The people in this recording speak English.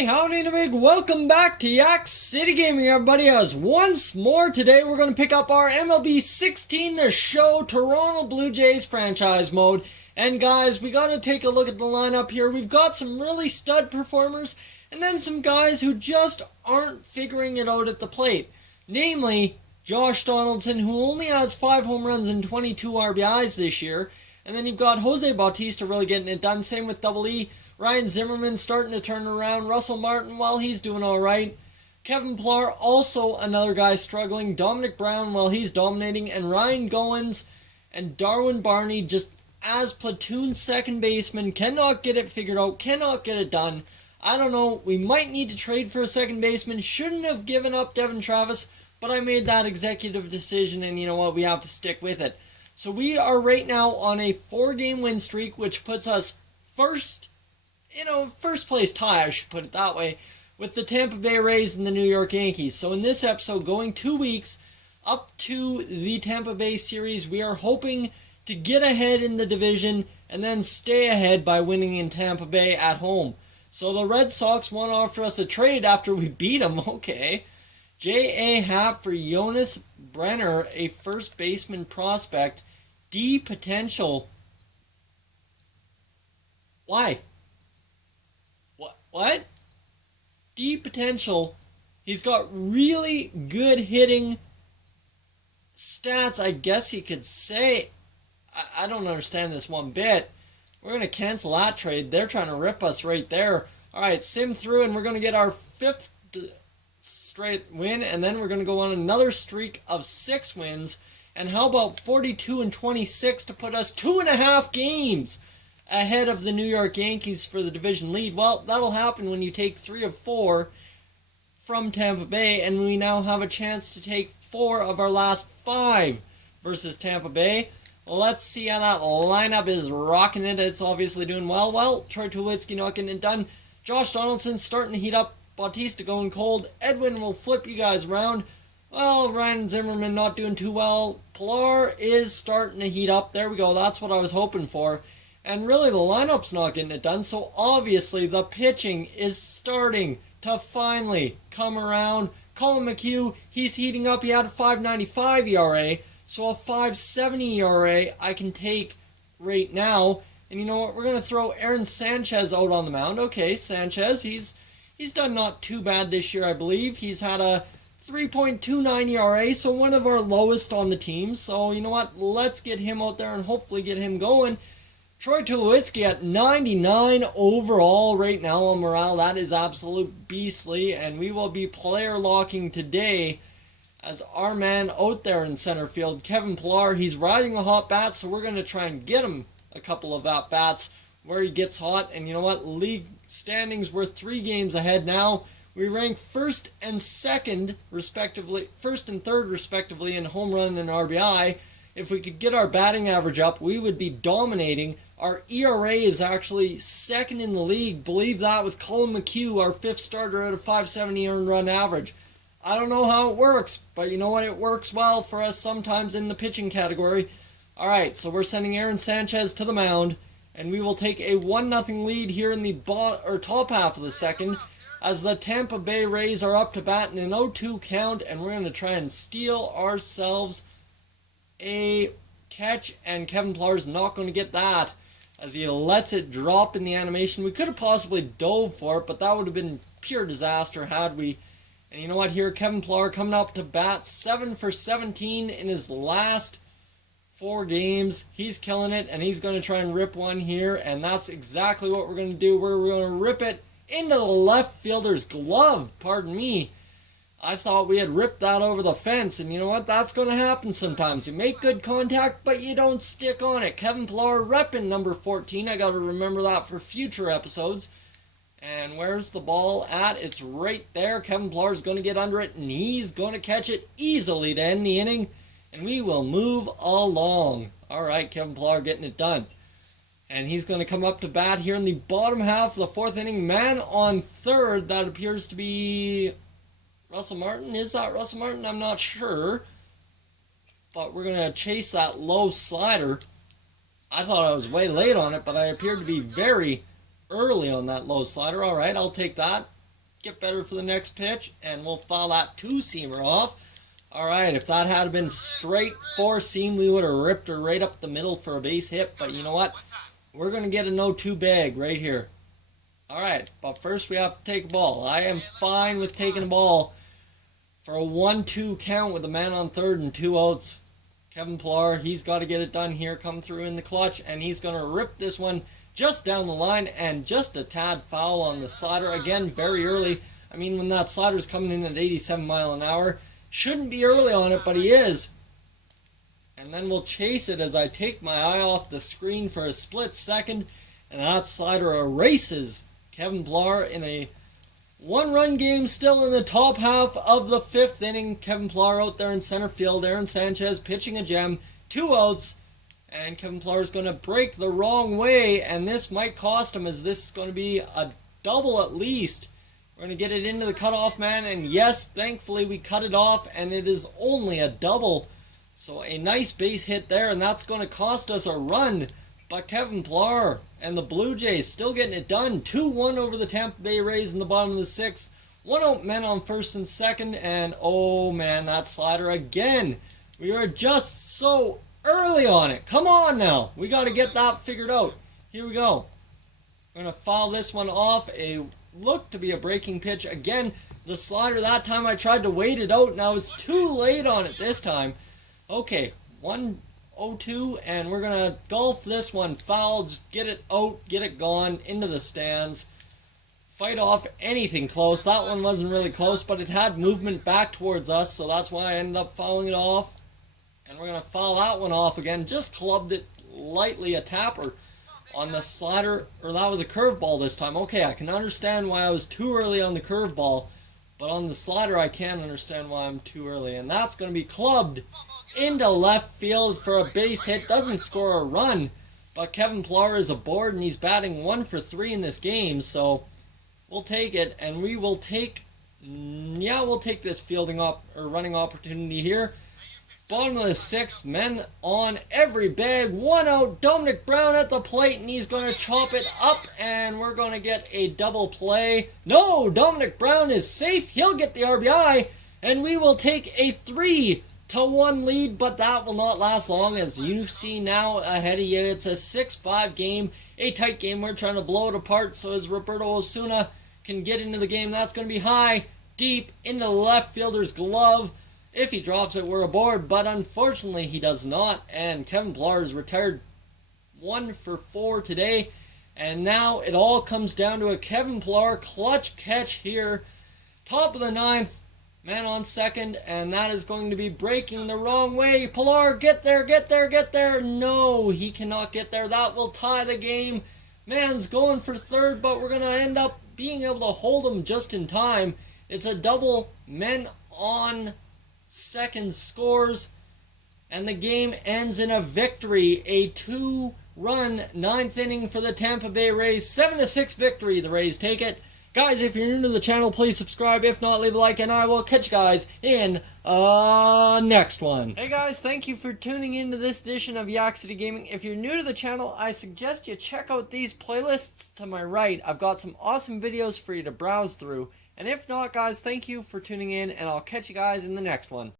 Hey, howdy to big welcome back to Yak-City Gaming, everybody. As once more today, we're going to pick up our MLB 16 The Show Toronto Blue Jays franchise mode. And guys, we got to take a look at the lineup here. We've got some really stud performers, and then some guys who just aren't figuring it out at the plate. Namely, Josh Donaldson, who only has 5 home runs and 22 RBIs this year. And then you've got Jose Bautista really getting it done. Same with Double E. Ryan Zimmerman starting to turn around. Russell Martin, well, he's doing all right. Kevin Pillar, also another guy struggling. Dominic Brown, well, he's dominating. And Ryan Goins and Darwin Barney, just as platoon second baseman, cannot get it figured out, cannot get it done. I don't know, we might need to trade for a second baseman. Shouldn't have given up Devin Travis, but I made that executive decision, and you know what, we have to stick with it. So we are right now on a 4-game win streak, which puts us first place tie, I should put it that way, with the Tampa Bay Rays and the New York Yankees. So in this episode, going 2 weeks up to the Tampa Bay series, we are hoping to get ahead in the division and then stay ahead by winning in Tampa Bay at home. So the Red Sox want to offer us a trade after we beat them. Okay. J.A. Happ for Jonas Brenner, a first baseman prospect. D potential. Why? What? D potential. He's got really good hitting stats, I guess you could say. I don't understand this one bit. We're going to cancel that trade. They're trying to rip us right there. Alright, sim through, and we're going to get our 5th straight win, and then we're going to go on another streak of 6 wins. And how about 42-26 to put us 2.5 games ahead of the New York Yankees for the division lead? Well, that'll happen when you take 3 of 4 from Tampa Bay, and we now have a chance to take 4 of our last 5 versus Tampa Bay. Let's see how that lineup is rocking it. It's obviously doing well. Well, Troy Tulowitzki not getting it done. Josh Donaldson starting to heat up. Bautista going cold. Edwin will flip you guys around. Well, Ryan Zimmerman not doing too well. Pillar is starting to heat up. There we go. That's what I was hoping for. And really, the lineup's not getting it done. So obviously, the pitching is starting to finally come around. Colin McHugh, he's heating up. He had a 5.95 ERA. So a 5.70 ERA I can take right now. And you know what? We're going to throw Aaron Sanchez out on the mound. Okay, Sanchez, he's done not too bad this year, I believe. He's had a 3.29 ERA, so one of our lowest on the team. So, you know what? Let's get him out there and hopefully get him going. Troy Tulowitzki at 99 overall right now on morale. That is absolute beastly, and we will be player locking today as our man out there in center field, Kevin Pillar. He's riding the hot bat, so we're going to try and get him a couple of at-bats where he gets hot. And you know what? League standings, we're 3 games ahead now. We rank 1st and 2nd, respectively, 1st and 3rd, respectively, in home run and RBI. If we could get our batting average up, we would be dominating. Our ERA is actually 2nd in the league. Believe that, with Colin McHugh, our 5th starter, at a 5.70 earned run average. I don't know how it works, but you know what? It works well for us sometimes in the pitching category. Alright, so we're sending Aaron Sanchez to the mound, and we will take a 1-0 lead here in the top half of the 2nd, as the Tampa Bay Rays are up to bat in an 0-2 count, and we're going to try and steal ourselves a catch, and Kevin Pillar's not going to get that, as he lets it drop in the animation. We could have possibly dove for it, but that would have been pure disaster had we. And you know what, here Kevin Pillar coming up to bat, 7 for 17 in his last 4 games. He's killing it, and he's going to try and rip one here, and that's exactly what we're going to do. We're going to rip it into the left fielder's glove, pardon me. I thought we had ripped that over the fence, and you know what? That's going to happen sometimes. You make good contact, but you don't stick on it. Kevin Pillar repping number 14. I got to remember that for future episodes. And where's the ball at? It's right there. Kevin Pillar's going to get under it, and he's going to catch it easily to end the inning. And we will move along. All right, Kevin Pillar getting it done. And he's going to come up to bat here in the bottom half of the 4th inning. Man on 3rd, that appears to be Russell Martin. Is that Russell Martin? I'm not sure. But we're going to chase that low slider. I thought I was way late on it, but I appeared to be very early on that low slider. All right, I'll take that. get better for the next pitch, and we'll foul that two-seamer off. Alright, if that had been straight four-seam, we would have ripped her right up the middle for a base hit, but you know what? We're going to get a no-2 bag right here. Alright, but first we have to take a ball. I am fine with taking a ball for a 1-2 count with a man on third and 2 outs. Kevin Pillar, he's got to get it done here, come through in the clutch, and he's going to rip this one just down the line and just a tad foul on the slider. Again, very early. I mean, when that slider's coming in at 87 miles an hour, shouldn't be early on it, but he is. And then we'll chase it as I take my eye off the screen for a split second, and that slider erases Kevin Pillar in a one-run game, still in the top half of the 5th inning. Kevin Pillar out there in center field. Aaron Sanchez pitching a gem. 2 outs. And Kevin Pillar is going to break the wrong way. And this might cost him, as this is going to be a double at least. We're going to get it into the cutoff man. And yes, thankfully we cut it off. And it is only a double. So a nice base hit there. And that's going to cost us a run. But Kevin Pillar and the Blue Jays still getting it done. 2-1 over the Tampa Bay Rays in the bottom of the 6th. 1 out men on first and second. And oh man, that slider again. We are just so early on it. Come on now. We got to get that figured out. Here we go. We're going to foul this one off. A look to be a breaking pitch. Again, the slider that time I tried to wait it out and I was too late on it this time. Okay, 1-0-2, and we're going to golf this one foul, just get it out, get it gone, into the stands. Fight off anything close. That one wasn't really close, but it had movement back towards us, so that's why I ended up fouling it off. And we're going to foul that one off again. Just clubbed it lightly, a tapper on the slider, or that was a curveball this time. Okay, I can understand why I was too early on the curveball, but on the slider I can't understand why I'm too early. And that's going to be clubbed into left field for a base hit. Doesn't score a run, but Kevin Pillar is aboard and he's batting 1 for 3 in this game, so we'll take it. And we will take, we'll take this fielding or running opportunity here. Bottom of the 6th, men on every bag. 1 out, Dominic Brown at the plate, and he's going to chop it up, and we're going to get a double play. No, Dominic Brown is safe. He'll get the RBI, and we will take a 3-1 lead, but that will not last long. As you see now ahead of you, it's a 6-5 game, a tight game. We're trying to blow it apart so as Roberto Osuna can get into the game. That's going to be high, deep, into the left fielder's glove. If he drops it, we're aboard, but unfortunately he does not, and Kevin Pillar is retired 1 for 4 today. And now it all comes down to a Kevin Pillar clutch catch here. Top of the 9th. Man on second, and that is going to be breaking the wrong way. Pillar, get there, get there, get there. No, he cannot get there. That will tie the game. Man's going for third, but we're going to end up being able to hold him just in time. It's a double. Men on second scores, and the game ends in a victory. A 2-run 9th inning for the Tampa Bay Rays. 7-6 victory. The Rays take it. Guys, if you're new to the channel, please subscribe. If not, leave a like, and I will catch you guys in next one. Hey guys, thank you for tuning into this edition of Yak-City Gaming. If you're new to the channel, I suggest you check out these playlists to my right. I've got some awesome videos for you to browse through. And if not, guys, thank you for tuning in, and I'll catch you guys in the next one.